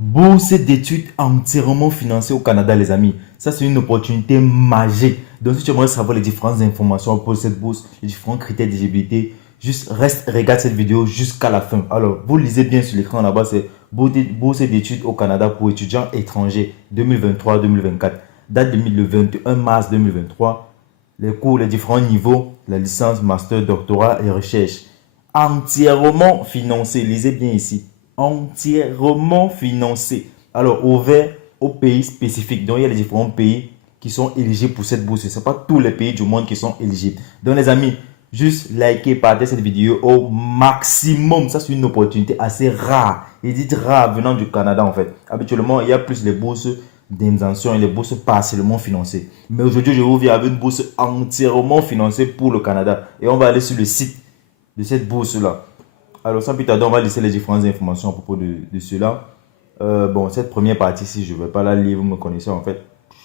Bourse d'études entièrement financée au Canada, les amis. Ça, c'est une opportunité magique. Donc, si tu aimerais savoir les différentes informations pour cette bourse, les différents critères d'éligibilité, juste reste, regarde cette vidéo jusqu'à la fin. Alors, vous lisez bien sur l'écran là-bas, c'est Bourse d'études au Canada pour étudiants étrangers 2023-2024. Date le 21 mars 2023. Les cours, les différents niveaux, la licence, master, doctorat et recherche. Entièrement financé. Lisez bien ici. Entièrement financé. Alors, ouvert aux pays spécifiques. Donc, il y a les différents pays qui sont éligibles pour cette bourse. Ce ne sont pas tous les pays du monde qui sont éligibles. Donc, les amis, juste likez, partagez cette vidéo au maximum. Ça, c'est une opportunité assez rare. Et dites rare venant du Canada, en fait. Habituellement, il y a plus les bourses d'intention et les bourses partiellement financées. Mais aujourd'hui, je vous viens avec une bourse entièrement financée pour le Canada. Et on va aller sur le site de cette bourse-là. Alors, sans plus tarder, on va laisser les différentes informations à propos de cela. Bon, cette première partie-ci, je ne vais pas la lire, vous me connaissez en fait.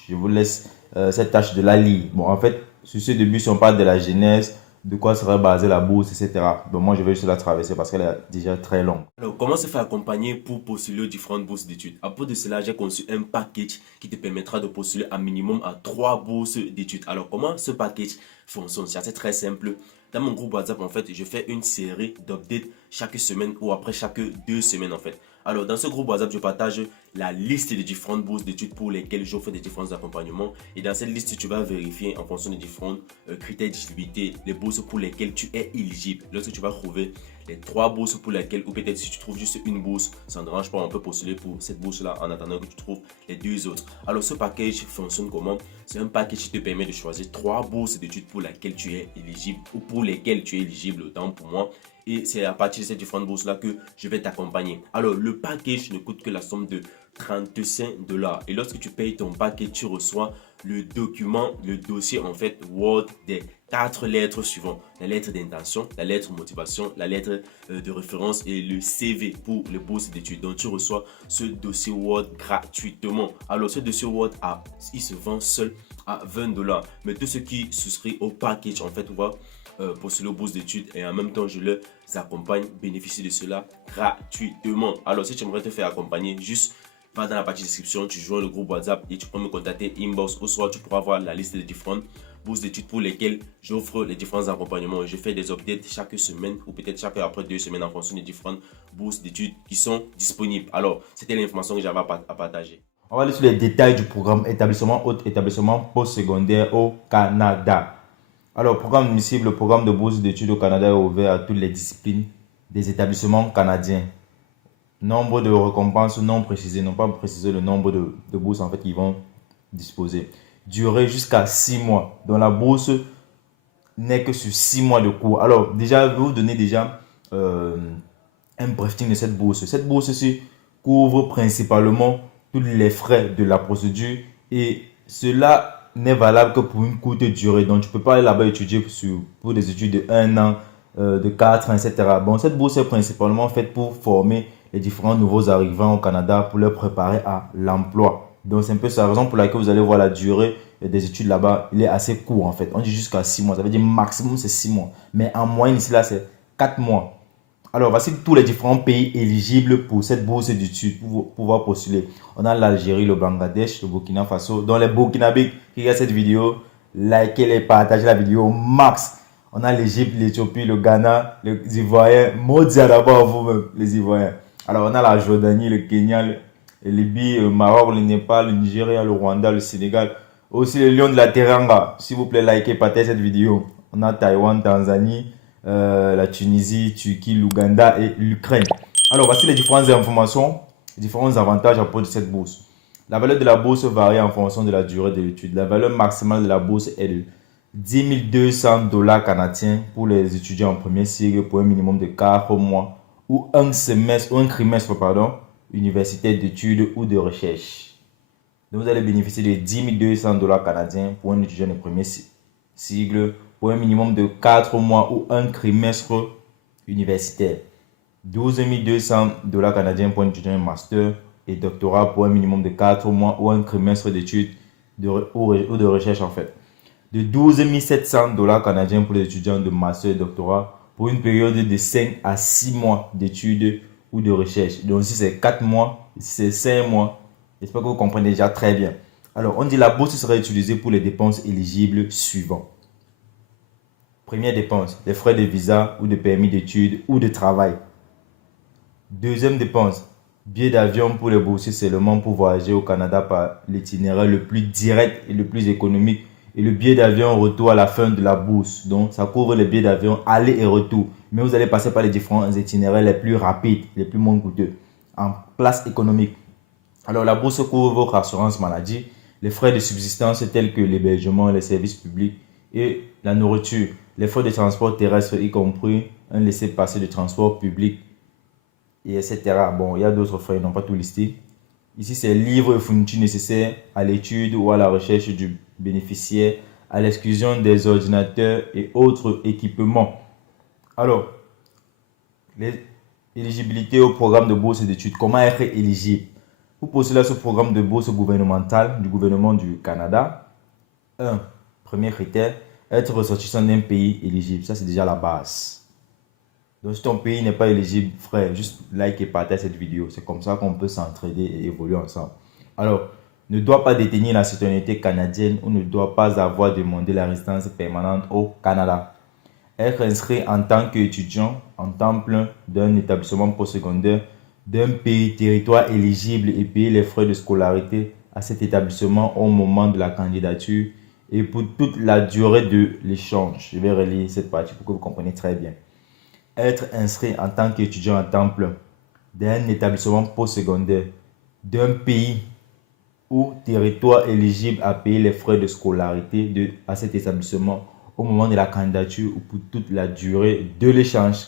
Je vous laisse cette tâche de la lire. Bon, en fait, sur ce début, si on parle de la genèse, de quoi sera basée la bourse, etc. Bon, moi, je vais juste la traverser parce qu'elle est déjà très longue. Alors, comment se faire accompagner pour postuler aux différentes bourses d'études? À propos de cela, j'ai conçu un package qui te permettra de postuler un minimum à 3 bourses d'études. Alors, comment ce package fonctionne? C'est assez très simple. Dans mon groupe WhatsApp, en fait, je fais une série d'updates chaque semaine ou après chaque 2 semaines, en fait. Alors, dans ce groupe WhatsApp, je partage la liste des différentes bourses d'études pour lesquelles j'offre des différents accompagnements. Et dans cette liste, tu vas vérifier en fonction des différents critères d'éligibilité les bourses pour lesquelles tu es éligible. Lorsque tu vas trouver les 3 bourses pour lesquelles, ou peut-être si tu trouves juste une bourse, ça ne dérange pas, on peut postuler pour cette bourse-là en attendant que tu trouves les 2 autres. Alors, ce package fonctionne comment? C'est un package qui te permet de choisir 3 bourses d'études pour lesquelles tu es éligible ou pour lesquelles tu es éligible, autant pour moi. Et c'est à partir de ces différentes bourses-là que je vais t'accompagner. Alors, le package ne coûte que la somme de 35 dollars. Et lorsque tu payes ton package, tu reçois le document, le dossier en fait Word des 4 lettres suivantes. La lettre d'intention, la lettre motivation, la lettre de référence et le CV pour les bourses d'études. Donc, tu reçois ce dossier Word gratuitement. Alors, ce dossier Word, il se vend seul à 20 dollars. Mais tous ceux qui souscrivent au package, en fait, vont postuler aux bourses d'études et en même temps, je les accompagne, bénéficie de cela gratuitement. Alors, si tu aimerais te faire accompagner, juste va dans la partie description, tu joins le groupe WhatsApp et tu peux me contacter inbox ou soit tu pourras voir la liste des différentes bourses d'études pour lesquelles j'offre les différents accompagnements. Je fais des updates chaque semaine ou peut-être chaque après 2 semaines en fonction des différentes bourses d'études qui sont disponibles. Alors, c'était l'information que j'avais à partager. On va aller sur les détails du programme établissement haute établissement postsecondaire au Canada. Alors, programme admissible, le programme de bourse d'études au Canada est ouvert à toutes les disciplines des établissements canadiens. Nombre de récompenses non précisé, non pas précisé le nombre de bourses en fait qu'ils vont disposer. Durée jusqu'à 6 mois. Donc la bourse n'est que sur 6 mois de cours. Alors déjà, je vais vous donner déjà un briefing de cette bourse. Cette bourse-ci couvre principalement tous les frais de la procédure et cela n'est valable que pour une courte durée. Donc, tu ne peux pas aller là-bas étudier pour des études de 1 an, de 4 ans, etc. Bon, cette bourse est principalement faite pour former les différents nouveaux arrivants au Canada pour les préparer à l'emploi. Donc, c'est un peu ça la raison pour laquelle vous allez voir la durée des études là-bas. Il est assez court en fait. On dit jusqu'à 6 mois. Ça veut dire maximum c'est 6 mois. Mais en moyenne ici là, c'est 4 mois. Alors, voici tous les différents pays éligibles pour cette bourse d'études pour pouvoir postuler. On a l'Algérie, le Bangladesh, le Burkina Faso. Donc, les Burkinabés qui regardent cette vidéo, likez et partagez la vidéo au max. On a l'Égypte, l'Éthiopie, le Ghana, les Ivoiriens. Maudit d'abord vous-même, les Ivoiriens. Alors, on a la Jordanie, le Kenya, le Libye, le Maroc, le Népal, le Nigeria, le Rwanda, le Sénégal. Aussi, le Lion de la Teranga. S'il vous plaît, likez et partagez cette vidéo. On a Taïwan, Tanzanie, la Tunisie, Turquie, l'Ouganda et l'Ukraine. Alors, voici les différentes informations, les différents avantages à propos de cette bourse. La valeur de la bourse varie en fonction de la durée de l'étude. La valeur maximale de la bourse est de 10 200 dollars canadiens pour les étudiants en premier cycle pour un minimum de 4 mois ou un semestre ou un trimestre universitaire d'études ou de recherche. Donc, vous allez bénéficier de 10 200 dollars canadiens pour un étudiant de premier cycle pour un minimum de 4 mois ou un trimestre universitaire. 12 200 dollars canadiens pour un étudiant de master et doctorat pour un minimum de 4 mois ou un trimestre d'études ou de recherche en fait. De 12 700 dollars canadiens pour les étudiants de master et doctorat pour une période de 5 à 6 mois d'études ou de recherche. Donc si c'est 4 mois, si c'est 5 mois, j'espère que vous comprenez déjà très bien. Alors, on dit la bourse sera utilisée pour les dépenses éligibles suivantes. Première dépense, les frais de visa ou de permis d'études ou de travail. Deuxième dépense, billets d'avion pour les boursiers seulement pour voyager au Canada par l'itinéraire le plus direct et le plus économique. Et le billet d'avion retour à la fin de la bourse. Donc, ça couvre les billets d'avion aller et retour. Mais vous allez passer par les différents itinéraires les plus rapides, les plus moins coûteux, en place économique. Alors, la bourse couvre votre assurance maladie, les frais de subsistance tels que l'hébergement, les services publics et la nourriture, les frais de transport terrestre, y compris un laissez-passer de transport public, et etc. Bon, il y a d'autres frais, ils n'ont pas tout listé. Ici, c'est livres et fournitures nécessaires à l'étude ou à la recherche du bénéficiaire, à l'exclusion des ordinateurs et autres équipements. Alors, l'éligibilité au programme de bourse d'études. Comment être éligible? Pour postuler à ce programme de bourse gouvernemental du gouvernement du Canada, premier critère, être ressortissant d'un pays éligible. Ça, c'est déjà la base. Donc, si ton pays n'est pas éligible, frère, juste like et partage cette vidéo. C'est comme ça qu'on peut s'entraider et évoluer ensemble. Alors, ne doit pas détenir la citoyenneté canadienne ou ne doit pas avoir demandé la résidence permanente au Canada. Être inscrit en tant qu'étudiant en temps plein d'un établissement postsecondaire d'un pays territoire éligible et payer les frais de scolarité à cet établissement au moment de la candidature et pour toute la durée de l'échange. Je vais relire cette partie pour que vous compreniez très bien. Être inscrit en tant qu'étudiant en temps plein d'un établissement postsecondaire d'un pays ou territoire éligible à payer les frais de scolarité à cet établissement au moment de la candidature ou pour toute la durée de l'échange.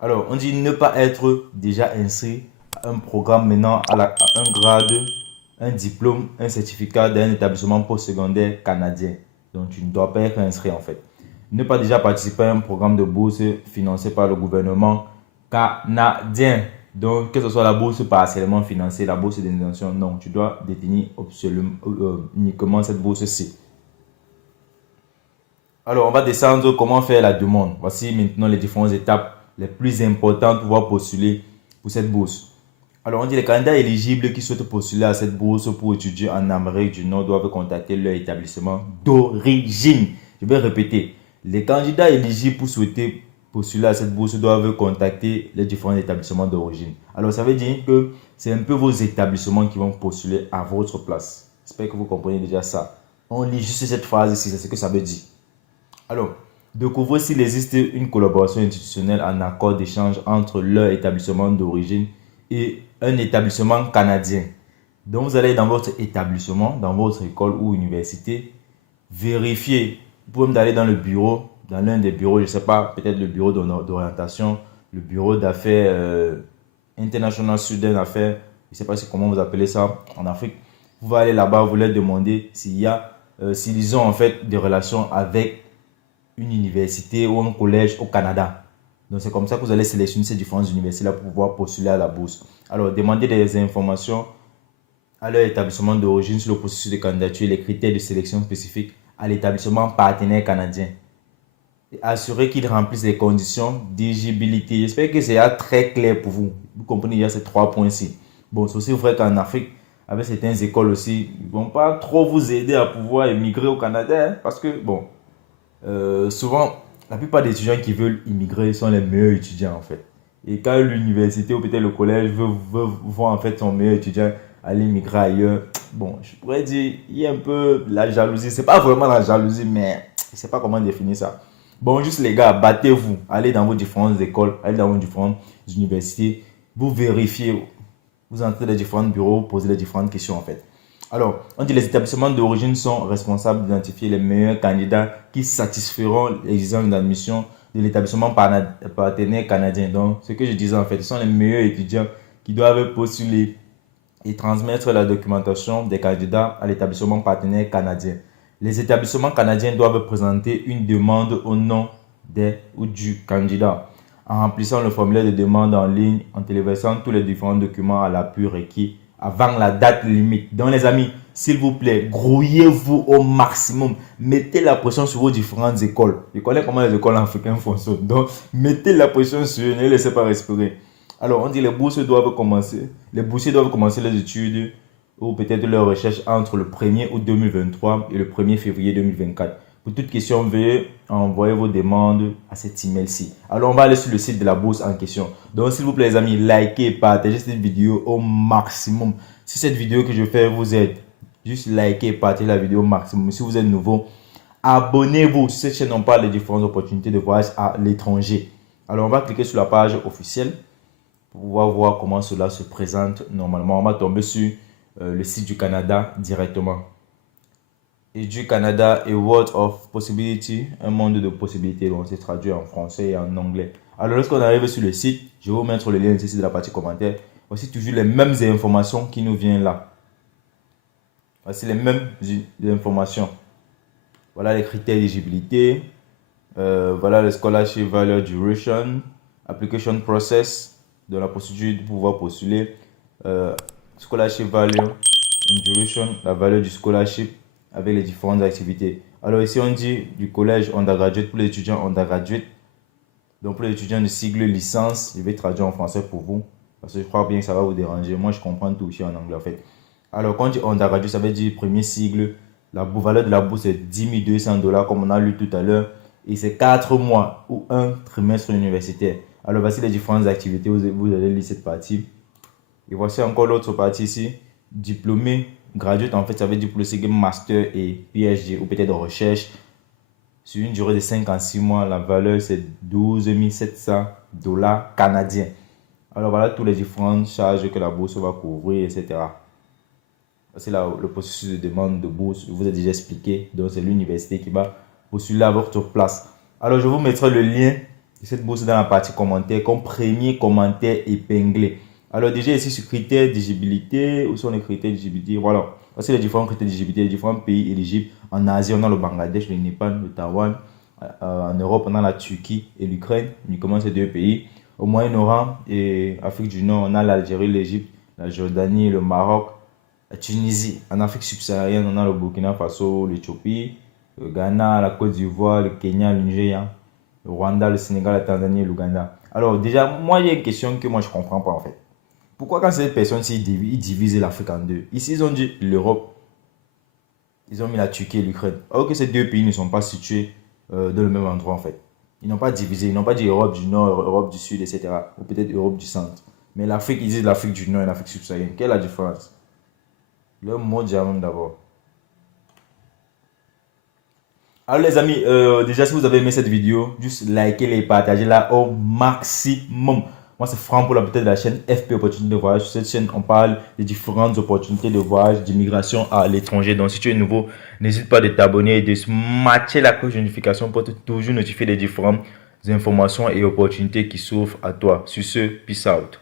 Alors, on dit ne pas être déjà inscrit à un programme menant à un grade, un diplôme, un certificat d'un établissement postsecondaire canadien. Donc, tu ne dois pas être inscrit en fait. Ne pas déjà participer à un programme de bourse financé par le gouvernement canadien. Donc, que ce soit la bourse partiellement financée, la bourse d'intention, non, tu dois détenir uniquement cette bourse-ci. Alors, on va descendre comment faire la demande. Voici maintenant les différentes étapes les plus importantes pour pouvoir postuler pour cette bourse. Alors, on dit les candidats éligibles qui souhaitent postuler à cette bourse pour étudier en Amérique du Nord doivent contacter leur établissement d'origine. Je vais répéter. Les candidats éligibles pour souhaiter postuler à cette bourse doivent contacter les différents établissements d'origine. Alors, ça veut dire que c'est un peu vos établissements qui vont postuler à votre place. J'espère que vous comprenez déjà ça. On lit juste cette phrase ici, c'est ce que ça veut dire. Alors, découvrez s'il existe une collaboration institutionnelle en accord d'échange entre leur établissement d'origine et un établissement canadien. Donc, vous allez dans votre établissement, dans votre école ou université, vérifier. Vous pouvez même aller dans le bureau, dans l'un des bureaux, je ne sais pas, peut-être le bureau d'orientation, le bureau d'affaires International Student Affaires, je ne sais pas comment vous appelez ça en Afrique. Vous pouvez aller là-bas, vous leur demander s'ils ont en fait des relations avec une université ou un collège au Canada. Donc, c'est comme ça que vous allez sélectionner ces différentes universités-là pour pouvoir postuler à la bourse. Alors, demandez des informations à leur établissement d'origine sur le processus de candidature et les critères de sélection spécifiques à l'établissement partenaire canadien. Et assurez qu'ils remplissent les conditions d'éligibilité. J'espère que c'est très clair pour vous. Vous comprenez, il y a ces 3 points-ci. Bon, c'est aussi vrai qu'en Afrique, avec certaines écoles aussi, ils ne vont pas trop vous aider à pouvoir émigrer au Canada. Hein, parce que, bon, souvent, la plupart des étudiants qui veulent immigrer sont les meilleurs étudiants en fait. Et quand l'université ou peut-être le collège veut voir en fait son meilleur étudiant aller immigrer ailleurs, bon, je pourrais dire, il y a un peu la jalousie. C'est pas vraiment la jalousie, mais je sais pas comment définir ça. Bon, juste les gars, battez-vous. Allez dans vos différentes écoles, allez dans vos différentes universités. Vous vérifiez, vous entrez dans les différents bureaux, vous posez les différentes questions en fait. Alors, on dit les établissements d'origine sont responsables d'identifier les meilleurs candidats qui satisferont les exigences d'admission de l'établissement partenaire canadien. Donc, ce que je disais en fait, ce sont les meilleurs étudiants qui doivent postuler et transmettre la documentation des candidats à l'établissement partenaire canadien. Les établissements canadiens doivent présenter une demande au nom des ou du candidat en remplissant le formulaire de demande en ligne, en téléversant tous les différents documents à l'appui requis avant la date limite. Donc les amis, s'il vous plaît, grouillez-vous au maximum. Mettez la pression sur vos différentes écoles. Je connais comment les écoles africaines fonctionnent. Donc, mettez la pression sur eux, ne les laissez pas respirer. Alors, on dit les boursiers doivent commencer les études ou peut-être leurs recherches entre le 1er août 2023 et le 1er février 2024. Pour toute question, veuillez envoyer vos demandes à cet email-ci. Alors, on va aller sur le site de la bourse en question. Donc, s'il vous plaît, les amis, likez et partagez cette vidéo au maximum. Si cette vidéo que je fais vous aide, juste likez et partagez la vidéo au maximum. Si vous êtes nouveau, abonnez-vous. Sur cette chaîne, on parle des différentes opportunités de voyage à l'étranger. Alors, on va cliquer sur la page officielle pour pouvoir voir comment cela se présente normalement. On va tomber sur le site du Canada directement. Et du Canada et World of Possibility, un monde de possibilités. Donc, c'est traduit en français et en anglais. Alors, lorsqu'on arrive sur le site, je vais vous mettre le lien ici de la partie commentaire. Voici toujours les mêmes informations qui nous viennent là. Voici les mêmes informations. Voilà les critères d'éligibilité. Voilà le scholarship value duration, application process, de la procédure pour pouvoir postuler, scholarship value and duration, la valeur du scholarship avec les différentes activités. Alors ici on dit du collège undergraduate pour les étudiants undergraduate. Donc pour les étudiants de sigle licence, je vais traduire en français pour vous parce que je crois bien que ça va vous déranger. Moi je comprends tout aussi en anglais en fait. Alors quand on dit undergraduate, ça veut dire premier sigle. La valeur de la bourse est 10 200 $ comme on a lu tout à l'heure. Et c'est 4 mois ou un trimestre universitaire. Alors voici les différentes activités, vous allez lire cette partie. Et voici encore l'autre partie ici. Diplômé, graduate, en fait ça veut dire pour le sigle master et PhD ou peut-être recherche. Sur une durée de 5 à 6 mois, la valeur c'est 12 700 $ canadiens. Alors voilà toutes les différentes charges que la bourse va couvrir, etc. C'est le processus de demande de bourse, je vous ai déjà expliqué. Donc c'est l'université qui va postuler à votre place. Alors je vous mettrai le lien de cette bourse dans la partie commentaire comme premier commentaire épinglé. Alors déjà ici sur critères d'éligibilité, où sont les critères d'éligibilité? Voilà, voici les différents critères d'éligibilité, les différents pays éligibles. En Asie on a le Bangladesh, le Népal, le Taïwan. En Europe on a la Turquie et l'Ukraine, uniquement ces deux pays. Au Moyen-Orient et Afrique du Nord on a l'Algérie, l'Égypte, la Jordanie, le Maroc, la Tunisie. En Afrique subsaharienne on a le Burkina Faso, l'Éthiopie, le Ghana, la Côte d'Ivoire, le Kenya, le Nigeria, le Rwanda, le Sénégal, la Tanzanie et l'Ouganda. Alors déjà, moi il y a une question que moi je ne comprends pas en fait. Pourquoi quand ces personnes-ci ils divisent l'Afrique en deux? Ici ils ont dit l'Europe, ils ont mis la Turquie et l'Ukraine. Alors que ces deux pays ne sont pas situés dans le même endroit en fait. Ils n'ont pas divisé, ils n'ont pas dit Europe du Nord, Europe du Sud, etc. Ou peut-être Europe du Centre. Mais l'Afrique, ils disent l'Afrique du Nord et l'Afrique subsaharienne. Quelle est la différence? Le mot diamant d'abord. Alors les amis, déjà si vous avez aimé cette vidéo, juste likez et partagez-la au maximum. Moi c'est Franck pour la peut-être de la chaîne FP Opportunité de Voyage. Sur cette chaîne, on parle des différentes opportunités de voyage, d'immigration à l'étranger. Donc si tu es nouveau, n'hésite pas de t'abonner et de matcher la cloche de notification pour te toujours notifier des différentes informations et opportunités qui s'ouvrent à toi. Sur ce, peace out.